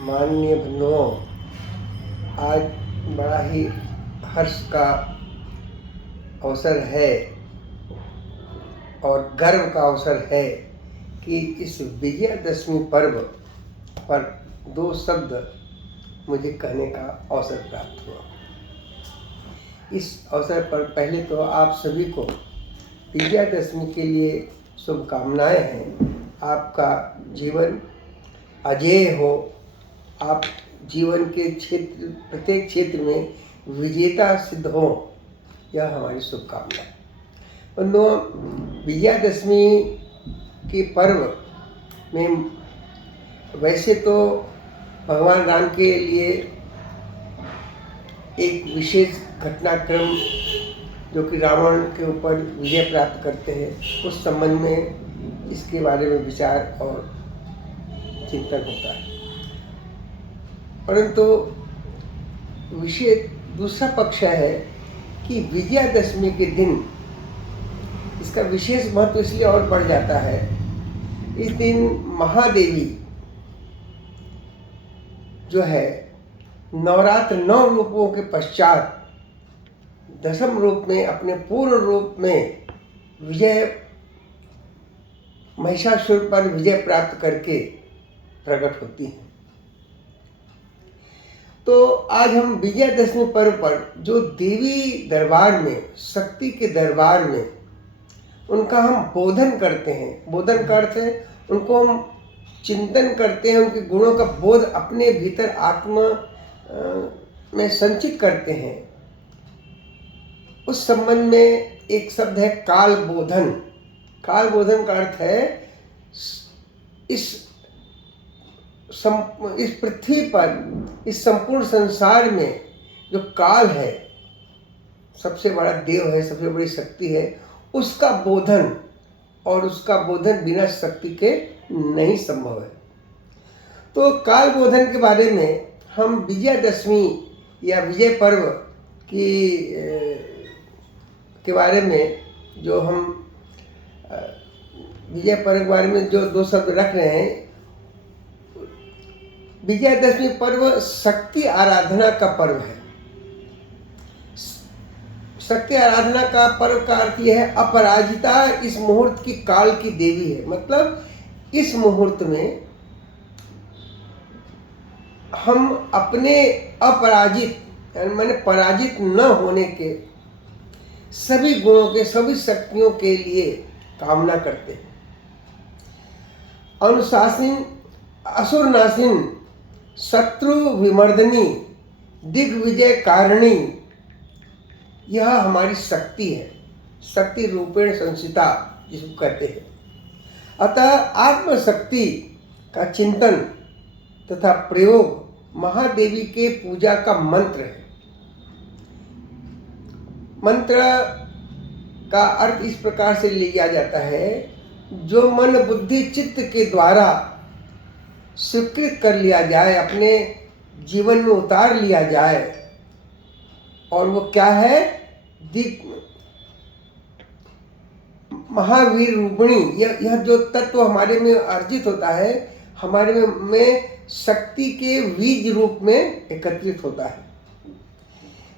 माननीय बंधुओं, आज बड़ा ही हर्ष का अवसर है और गर्व का अवसर है कि इस विजयादशमी पर्व पर दो शब्द मुझे कहने का अवसर प्राप्त हुआ। इस अवसर पर पहले तो आप सभी को विजयादशमी के लिए शुभकामनाएं हैं। आपका जीवन अजेय हो, आप जीवन के प्रत्येक क्षेत्र में विजेता सिद्ध हो, यह हमारी शुभकामना है। बंधुओं, विजयादशमी के पर्व में वैसे तो भगवान राम के लिए एक विशेष घटनाक्रम जो कि रावण के ऊपर विजय प्राप्त करते हैं, उस संबंध में इसके बारे में विचार और चिंतन होता है। परंतु विषय दूसरा पक्ष है कि विजयादशमी के दिन इसका विशेष महत्व इसलिए और बढ़ जाता है। इस दिन महादेवी जो है नवरात्र 9 रूपों के पश्चात दशम रूप में अपने पूर्ण रूप में महिषासुर पर विजय प्राप्त करके प्रकट होती है। तो आज हम विजयादशमी पर्व पर जो देवी दरबार में, शक्ति के दरबार में उनका हम बोधन करते हैं, बोधन का अर्थ है उनको हम चिंतन करते हैं, उनके गुणों का बोध अपने भीतर आत्मा में संचित करते हैं। उस संबंध में एक शब्द है काल बोधन। काल बोधन का अर्थ है इस पृथ्वी पर, इस संपूर्ण संसार में जो काल है, सबसे बड़ा देव है, सबसे बड़ी शक्ति है, उसका बोधन, और उसका बोधन बिना शक्ति के नहीं संभव है। तो काल बोधन के बारे में हम विजयादशमी या विजय पर्व के बारे में जो हम विजय पर्व के बारे में जो दो शब्द रख रहे हैं। विजयादशमी पर्व शक्ति आराधना का पर्व है। शक्ति आराधना का पर्व का अर्थ यह है अपराजिता इस मुहूर्त की काल की देवी है। मतलब इस मुहूर्त में हम अपने अपराजित माने पराजित न होने के सभी गुणों के, सभी शक्तियों के लिए कामना करते हैं। अनुशासीन, असुरनाशिन, शत्रु विमर्दनी, दिग्विजय कारिणी, यह हमारी शक्ति है। शक्ति रूपेण संस्थिता जिसको कहते हैं। अतः आत्मशक्ति का चिंतन तथा प्रयोग महादेवी के पूजा का मंत्र है। मंत्र का अर्थ इस प्रकार से लिया जाता है, जो मन बुद्धि चित्त के द्वारा स्वीकृत कर लिया जाए, अपने जीवन में उतार लिया जाए। और वो क्या है? महावीर रूपिणी, यह जो तत्व हमारे में अर्जित होता है, हमारे में शक्ति के बीज रूप में एकत्रित होता है।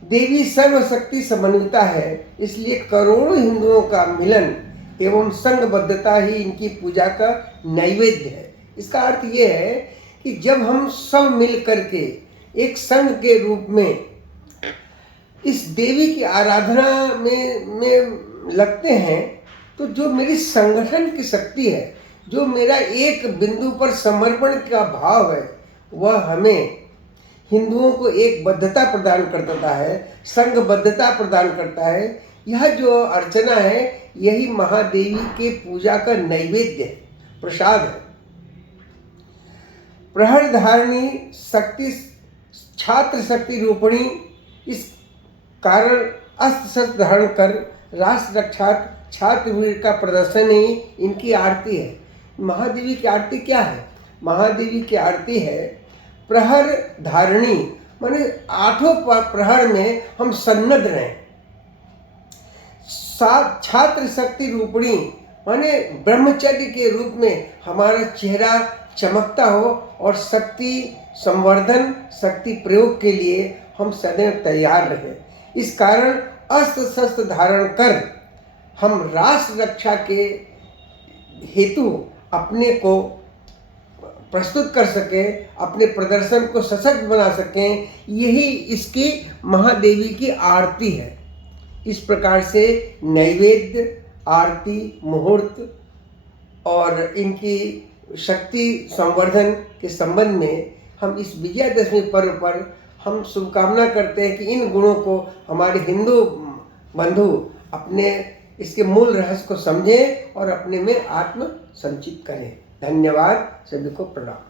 देवी सर्वशक्ति समन्विता है, इसलिए करोड़ों हिंदुओं का मिलन एवं संघबद्धता ही इनकी पूजा का नैवेद्य है। इसका अर्थ ये है कि जब हम सब मिल करके एक संघ के रूप में इस देवी की आराधना में लगते हैं, तो जो मेरी संगठन की शक्ति है, जो मेरा एक बिंदु पर समर्पण का भाव है, वह हमें हिंदुओं को एक बद्धता प्रदान करता है, संघबद्धता प्रदान करता है। यह जो अर्चना है, यही महादेवी के पूजा का नैवेद्य है, प्रसाद है। प्रहर धारणी शक्ति, छात्र शक्ति रूपिणी, इस कारण अस्त्र शस्त्र धारण कर राष्ट्र रक्षार्थ छात्र वीर का प्रदर्शन ही इनकी आरती है। महादेवी की आरती क्या है? महादेवी की आरती है प्रहर धारणी, माने 8 प्रहर में हम सन्नद्ध रहें। छात्र शक्ति रूपिणी, माने ब्रह्मचर्य के रूप में हमारा चेहरा चमकता हो और शक्ति संवर्धन, शक्ति प्रयोग के लिए हम सदैव तैयार रहें। इस कारण अस्त्र शस्त्र धारण कर हम राष्ट्र रक्षा के हेतु अपने को प्रस्तुत कर सकें, अपने प्रदर्शन को सशक्त बना सकें, यही इसकी महादेवी की आरती है। इस प्रकार से नैवेद्य, आरती, मुहूर्त और इनकी शक्ति संवर्धन के संबंध में हम इस विजयादशमी पर्व पर हम शुभकामना करते हैं कि इन गुणों को हमारे हिंदू बंधु अपने इसके मूल रहस्य को समझें और अपने में आत्म संचित करें। धन्यवाद, सभी को प्रणाम।